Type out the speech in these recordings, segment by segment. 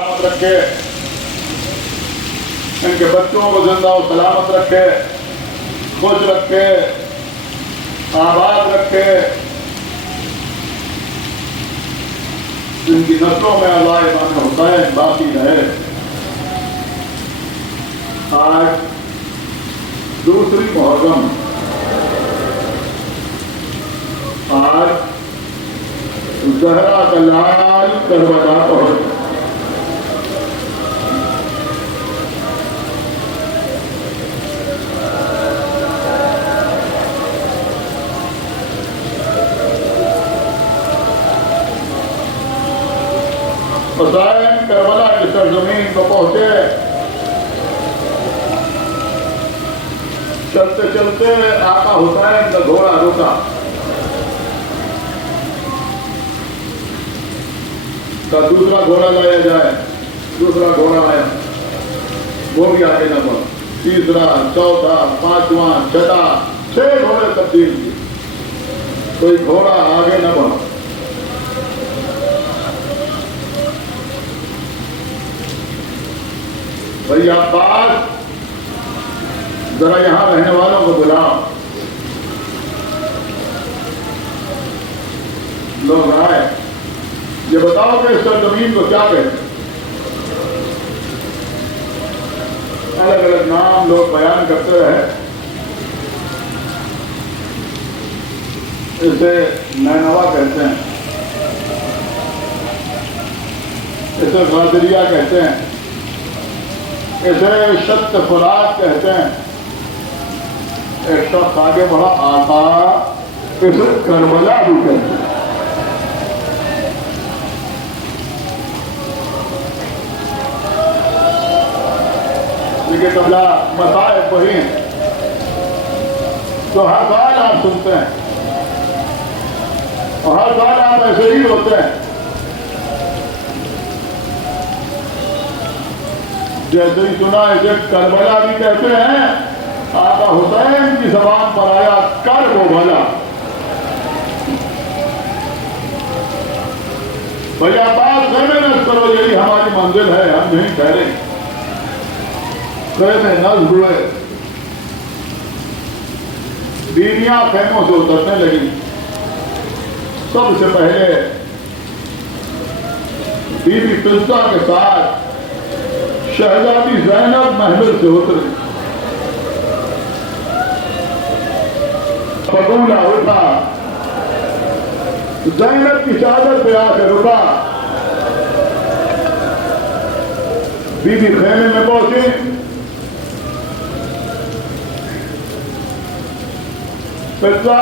سلامت رکھے، ان کے بچوں کو زندہ و سلامت رکھے، خوش رکھے، آباد رکھے، ان کی نسلوں میں اللہ امام حسین باقی رہے۔ آج دوسری محرم، آج زہرا کا لال کربلا پہنچ۔ حسین کربلا کی سرزمین کو پہنچے، چلتے چلتے آقا حسین کا گھوڑا رکا، کا دوسرا گھوڑا لایا جائے، دوسرا گھوڑا آیا، وہ بھی آگے نہ بڑھا، تیسرا، چوتھا، پانچواں، چھٹا، 6 گھوڑے تبدیل کیے، کوئی گھوڑا آگے نہ بڑھا۔ بھائی عباس، ذرا یہاں رہنے والوں کو بلاؤ۔ لوگ آئے، یہ بتاؤ کہ اس سرزمین کو کیا کہتے ہیں؟ الگ الگ نام لوگ بیان کرتے رہے، اسے نینوا کہتے ہیں، اسے غادریہ کہتے ہیں، اسے شت فرات کہتے ہیں۔ ایک شخص آگے بڑھا، آقا اسے کربلا بھی کہتے ہیں۔ لیکن قبلہ مصائب وہی ہیں تو ہر سال آپ سنتے ہیں، اور ہر سال آپ ایسے ہی ہوتے ہیں جیسے ہی سنا اسے کربلا بھی کہتے ہیں۔ آقا حسین کی زبان پر آیا کر وہ بھلا۔ بھائی عباس خیمے نصب کرو، یہی ہماری منزل ہے، ہم نہیں ٹھہرے۔ خیمے نصب ہوئے، بیویاں خیموں سے اترنے لگی۔ سب سے پہلے بی بی فضہ کے ساتھ شہزادی زینب محمل سے اتری۔ بگولا اٹھا، زینب کی چادر پہ آ کے رکا۔ بی بی خیمے میں پہنچی، فضہ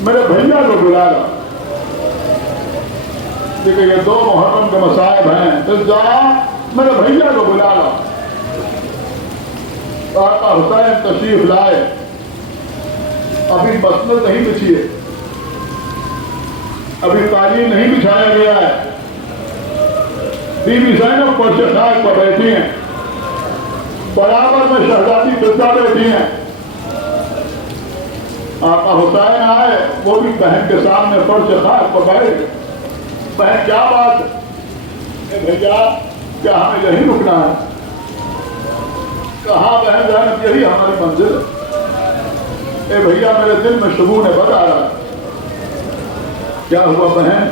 میرے بھیا کو بلا لا، دیکھیں یہ 2 محرم کے مصائب ہیں، فضہ میرے بھیا کو بلا لا۔ آقا حسین تشریف لائے، ابھی مسند نہیں بچھی ہے، ابھی قالین نہیں بچھایا گیا ہے، بی بی زینب فرش خاک پر بیٹھی ہیں، برابر میں شہزادی فضہ بیٹھی ہیں۔ آقا حسین آئے، وہ بھی بہن کے سامنے فرش خاک پر بیٹھے۔ بہن کیا بات ہے؟ بھیا کیا ہمیں یہی رکنا ہے؟ کہا بہن زینب یہی ہماری منزل ہے۔ اے بھیا میرے دل میں شگون بد آ رہا ہے۔ کیا ہوا بہن؟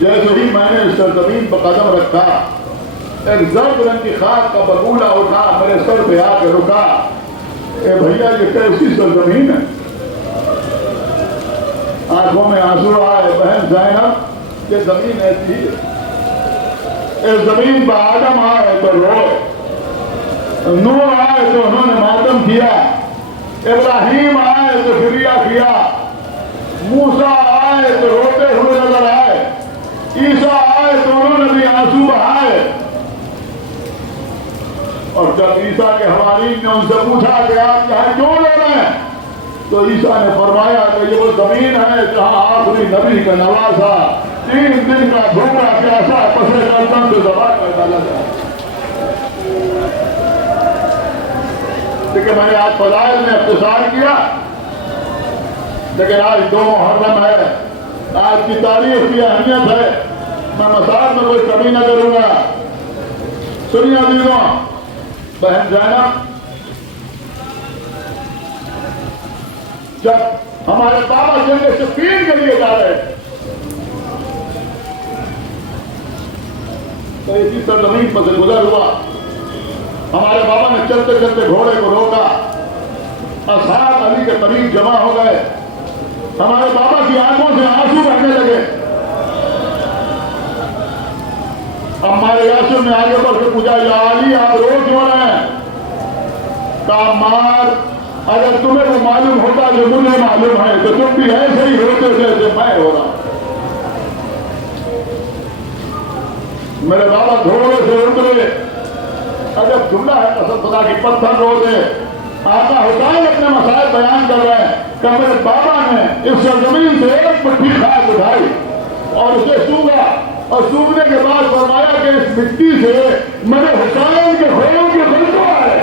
جیسے ہی میں نے اس سرزمین پر قدم رکھا، ایک زرد رنگ کی خاک کا بگولا اٹھا، میرے سر پہ آ کے رکا۔ اے بھیا یہ کیسی سرزمین ہے؟ آنکھوں میں آنسو آئے۔ بہن زینب یہ زمین ایسی ہی ہے، اس زمین پر آدم آئے تو روئے، نوح آئے تو انہوں نے ماتم کیا، ابراہیم آئے تو فریہ کیا، موسیٰ آئے تو روتے ہوئے نظر آئے، عیسیٰ آئے تو انہوں نے بھی آنسو بہائے۔ اور جب عیسیٰ کے حواریین نے ان سے پوچھا کہ آپ یہاں کیوں رو رہے ہیں، تو عیسیٰ نے فرمایا کہ یہ وہ زمین ہے جہاں آخری نبی کا نواسا 3 دن کا بھوکا پیاسا پسے گردن سے ذبح کر ڈالا جائے۔ لیکن میں نے آج فضائل میں اختصار کیا، لیکن آج 2 محرم ہے، آج کی تاریخ کی اہمیت ہے۔ میں مساج میں کوئی کمی نہ کروں گا. سنیے عزیزوں، بہن زینب جب ہمارے بابا جنگ صفین کے لیے جا رہے تھے تو اسی سرزمین پر سے گزر ہوا. ہمارے بابا نے چلتے چلتے گھوڑے کو روکا. اصحاب علی کے قریب جمع ہو گئے. ہمارے بابا کی آنکھوں سے آنسو بہنے لگے. عمار یاسر نے آگے بڑھ کے پوچھا، یا علی آپ رو کیوں رہے ہیں؟ کہا عمار، اگر تمہیں وہ معلوم ہوتا جو مجھے معلوم ہے تو تم بھی ایسے ہی روتے جیسے میں ہو رہا ہوں. میرے بابا گھوڑے سے اترے. اگر جملہ ہے قسم خدا کی، پتھر رو دے. آقا حسین اپنے مسائل بیان کر رہے ہیں کہ میرے بابا نے اس سرزمین سے ایک مٹھی خاک اٹھائی اور اسے سونگا، اور سونگنے کے بعد فرمایا کہ اس مٹی سے میرے حسین کے خون کی خوشبو ہے.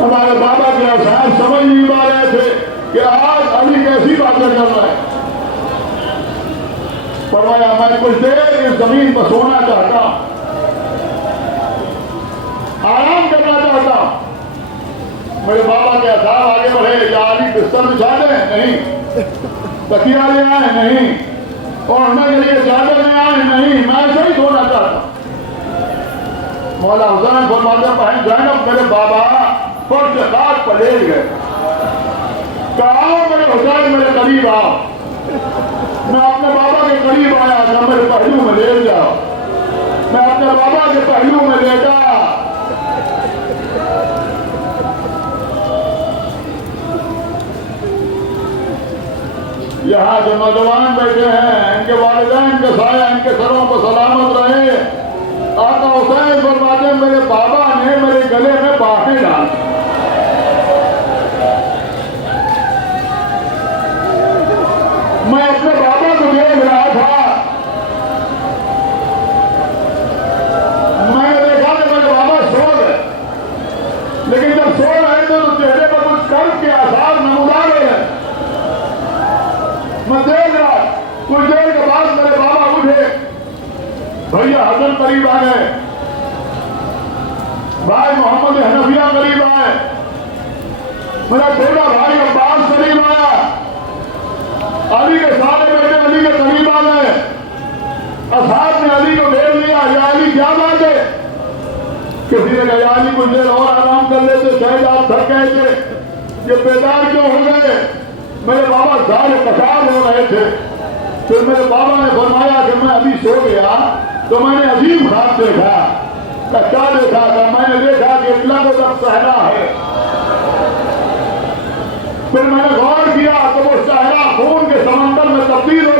ہمارے بابا کے احساس سمجھ نہیں پا رہے تھے کہ آج علی کیسی باتیں کر رہا ہے. فرمایا میں کچھ دیر اس زمین پر سونا چاہتا ہوں، آرام کرنا چاہتا ہوں. میرے بابا کے احساس آگے بڑھے، یا علی بستر بچھا دیں؟ نہیں. تکیہ لے آئے؟ نہیں. اوڑھنے کے لیے چادر لے آئے؟ نہیں. میں ایسے ہی سونا چاہتا ہوں. مولا حسین فرماتے ہیں بہن زینب میرے بابا فرش خاک پر لیٹ گئے. کہا میرے حسین میرے قریب آؤ. میں اپنے بابا کے قریب آیا کہ میرے پہلو میں لیٹ جاؤ. میں اپنے بابا کے پہلو میں لیٹا. یہاں جو نوجوان بیٹھے ہیں ان کے والدین کے سایہ ان کے سروں کو سلامت رہے. آقا حسین فرماتے ہیں میرے بابا نے میرے گلے میں باہیں ڈالی. میں اپنے بابا کو دیکھ رہا تھا. میں نے دیکھا کہ میرے بابا سو گئے، لیکن جب سو رہے تھے تو چہرے پر کچھ قرب کے آثار نمودار ہوئے ہیں. میں دیکھ رہا. کچھ دیر کے بعد میرے بابا اٹھے. بھیا حسن قریب آ گئے، بھائی محمد حنفیہ قریب آئے، میرا چھوٹا بھائی عباس قریب آیا. علی کے سارے بیٹے علی کے قریب آ گئے. اصحاب نے علی کو گھیر لیا. یا علی کیا بات ہے؟ کسی نے کہا یا علی کچھ دیر اور آرام کر لیتے، شاید آپ تھک گئے تھے. یہ بیدار کیوں ہو گئے؟ میرے بابا ظاہر پچار ہو رہے تھے. پھر میرے بابا نے فرمایا کہ میں ابھی سو گیا تو میں نے عظیم خواب دیکھا. کیا دیکھا تھا؟ میں نے دیکھا کہ اطلاع کو جب صحرا ہے. پھر میں نے غور کیا تو وہ صحرا خون کے سمندر میں تبدیل ہو